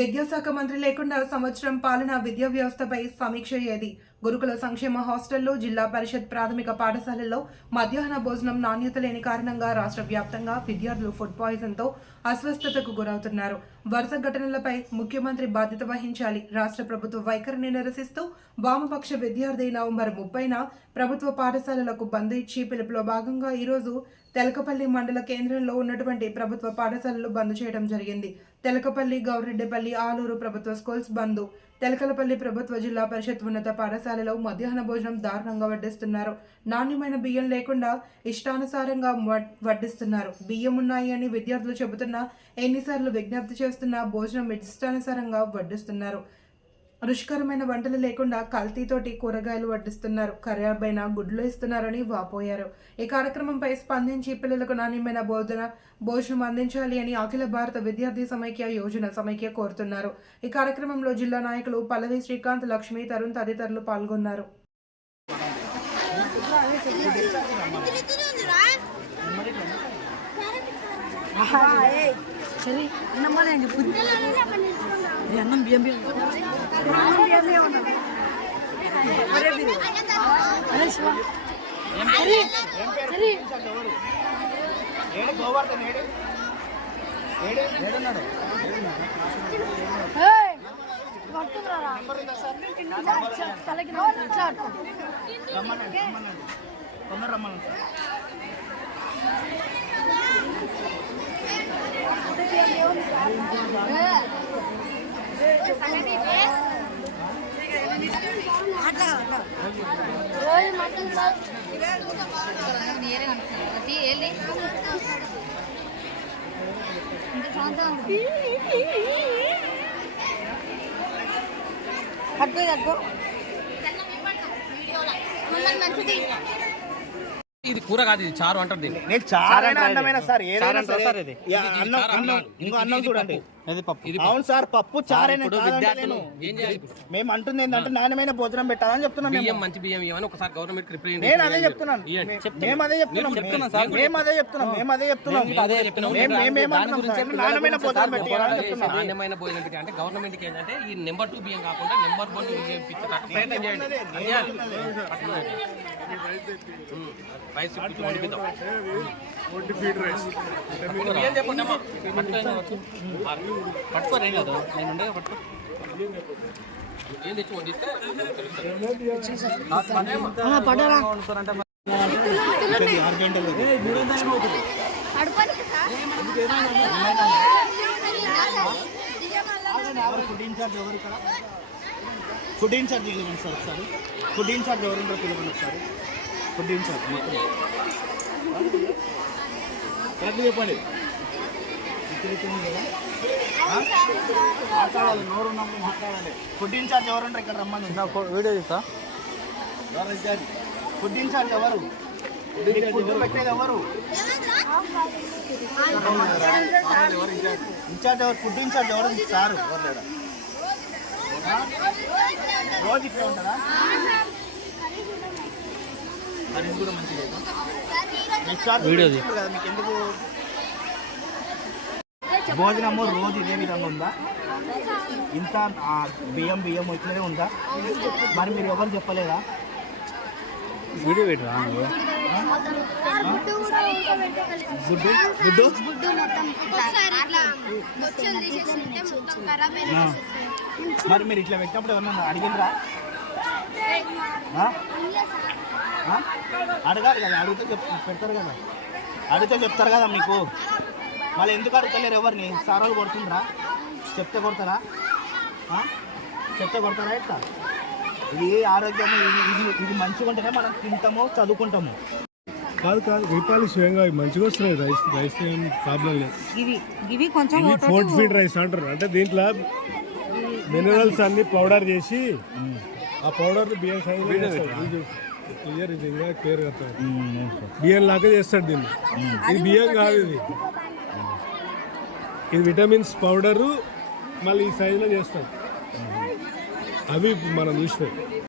విద్యాశాఖ మంత్రి లేకుండా సంవత్సరం పాలన విద్యా వ్యవస్థపై సమీక్ష ఏది గురుకుల సంక్షేమ హాస్టల్లో జిల్లా పరిషత్ ప్రాథమిక పాఠశాలల్లో మధ్యాహ్న భోజనం నాణ్యత లేని కారణంగా రాష్ట్ర వ్యాప్తంగా విద్యార్థులు ఫుడ్ పాయిజన్తో అస్వస్థతకు గురవుతున్నారు. వరుస ఘటనలపై ముఖ్యమంత్రి బాధ్యత వహించాలి. రాష్ట్ర ప్రభుత్వ వైఖరిని నిరసిస్తూ వామపక్ష విద్యార్థి నవంబర్ ముప్పైన ప్రభుత్వ పాఠశాలలకు బంద్ ఇచ్చి పిలుపులో భాగంగా ఈరోజు తెలకపల్లి మండల కేంద్రంలో ఉన్నటువంటి ప్రభుత్వ పాఠశాలలు బంద్ చేయడం జరిగింది. తెలకపల్లి గౌరెడ్డిపల్లి ఆలూరు ప్రభుత్వ స్కూల్స్ బంద్. తెలకలపల్లి ప్రభుత్వ జిల్లా పరిషత్ ఉన్నత పాఠశాలలో మధ్యాహ్న భోజనం దారుణంగా వడ్డిస్తున్నారు. నాణ్యమైన బియ్యం లేకుండా ఇష్టానుసారంగా వడ్- వడ్డిస్తున్నారు. బియ్యం ఉన్నాయి అని విద్యార్థులు చెబుతున్నా ఎన్నిసార్లు విజ్ఞప్తి చేస్తున్నా భోజనం ఇష్టానుసారంగా వడ్డిస్తున్నారు. రుచికరమైన వంటలు లేకుండా కల్తీతోటి కూరగాయలు వడ్డిస్తున్నారు. ఖరాబైన గుడ్లు ఇస్తున్నారని వాపోయారు. ఈ కార్యక్రమంపై స్పందించి పిల్లలకు నాణ్యమైన బోధన భోజనం అందించాలి అని అఖిల భారత విద్యార్థి సమైక్య యోజన సమైక్య కోరుతున్నారు. ఈ కార్యక్రమంలో జిల్లా నాయకులు పల్లవి శ్రీకాంత్ లక్ష్మీ తరుణ్ తదితరులు పాల్గొన్నారు. సరే అన్నమ్మలే అని చెప్పు ఈ అన్నం బియ్యం బియ్యం అన్నం బియ్యం బియ్యం అన్నం. అరే బిర్రు. అరే శివ సరే సరే ఏయ్, పట్టుకురారా. తలకి ఇట్లా అట్టు. అడ్డు అడ్డు ఇది కూర కాదు ఇది చారు అంటారు దీన్ని. నేను చాలా అందమైన సార్ ఏదైనా చారు అంటారా సరే. సార్ ఇది? యా, ఇది అన్నం చారు అన్నం అన్నం. ఇంకో ఇది- అన్నం ఇది చూడండి. ఇది పప్పు. ఇది అవును సార్ పప్పు చారైనా? మేము అంటుంది ఏంటంటే నాణ్యమైన భోజనం పెట్టాలని చెప్తున్నాం బియ్యం మేము. మంచి బియ్యం ఇవ్వని ఒకసారి గవర్నమెంట్ రిప్రజెంట్ నేను అదే చెప్తున్నాను. మేము అదే చెప్తున్నాం. మేము అదే చెప్తున్నాం. మేము అదే చెప్తున్నాం. మేము మేము ఏమంటున్నాం సార్? నాణ్యమైన భోజనం పెట్టి అని చెప్తున్నాం. నాణ్యమైన భోజనం పెట్టి అంటే గవర్నమెంట్కి ఏంటంటే ఈ నెంబర్ టూ బియ్యం కాకుండా నెంబర్ వన్ బియ్యం ప్రయత్నం చేయండి. రైస్. పట్టుకోరేం కదా నేను ఉండగా పట్టుకో. ఏం తెచ్చి వండిస్తే పడరా. ఫుడ్ ఇన్ఛార్జ్ ఎవరు ఇక్కడ? ఫుడ్ ఇన్ఛార్జ్ పిలవండి సార్ ఒకసారి. ఫుడ్ ఇన్ఛార్జ్ ఎవరు ఉంటారో పిలవండి ఒకసారి. ఫుడ్ ఇన్ఛార్జ్ మొత్తం. కరెక్ట్ చెప్పండి? మాట్లాడాలి నోరు ఉన్నప్పుడు మాట్లాడాలి. ఫుడ్ ఇన్ఛార్జ్ ఎవరు ఉంటారు ఇక్కడ రమ్మని. వీడియో తీస్తా. ఫుడ్ ఇన్ఛార్జ్ ఎవరు? ఫుడ్ పెట్టేది ఎవరు? ఇన్ఛార్జ్ ఎవరు? ఫుడ్ ఇన్ఛార్జ్ ఎవరు? సారు. ఎవరు? రోజు ఇట్లా ఉంటుందా? అది కూడా మంచిది వీడియో కదా మీకు ఎందుకు? భోజనము రోజు ఇదే విధంగా ఉందా? ఇంత ఆ, బియ్యం బియ్యం ఇట్లనే ఉందా? మరి మీరు ఎవరు చెప్పలేదా? వీడియో పెట్టరా? గుడ్డు? గుడ్డు? మొత్తం మరి మీరు ఇట్లా పెట్టినప్పుడు ఏమన్నా అడిగిందిరా ఆ? అడగాలి కదా అడిగితే చెప్ పెడతారు కదా. అడిగితే చెప్తారు కదా మీకు. మళ్ళీ ఎందుకు అడుగుతలేరు ఎవరిని? సారాలు కొడుతుండ్రా? చెప్తే కొడతారా? చెప్తే కొడతారా ఎట్లా? ఇది ఆరోగ్యం ఇది ఇది ఇది మంచిగా ఉంటేనే మనం తింటాము చదువుకుంటాము. కాదు కాదు రూపాయలు స్వయంగా మంచిగా వస్తున్నాయి. రైస్ రైస్ ఏం ప్రాబ్లం లేదు. ఇవి ఇవి కొంచెం ఫోర్ట్ ఫీడ్ రైస్ అంటారు. అంటే దీంట్లో మినరల్స్ అన్ని పౌడర్ చేసి ఆ పౌడర్ బియ్యం సైజ్ క్లియర్ ఇది ఇంకా క్లియర్ బియ్యం లాగా చేస్తాడు దీన్ని. ఇది బియ్యం కాదు ఇది. ఇది విటమిన్స్ పౌడరు మళ్ళీ ఈ సైజులో చేస్తాడు. అవి మనం చూసినాం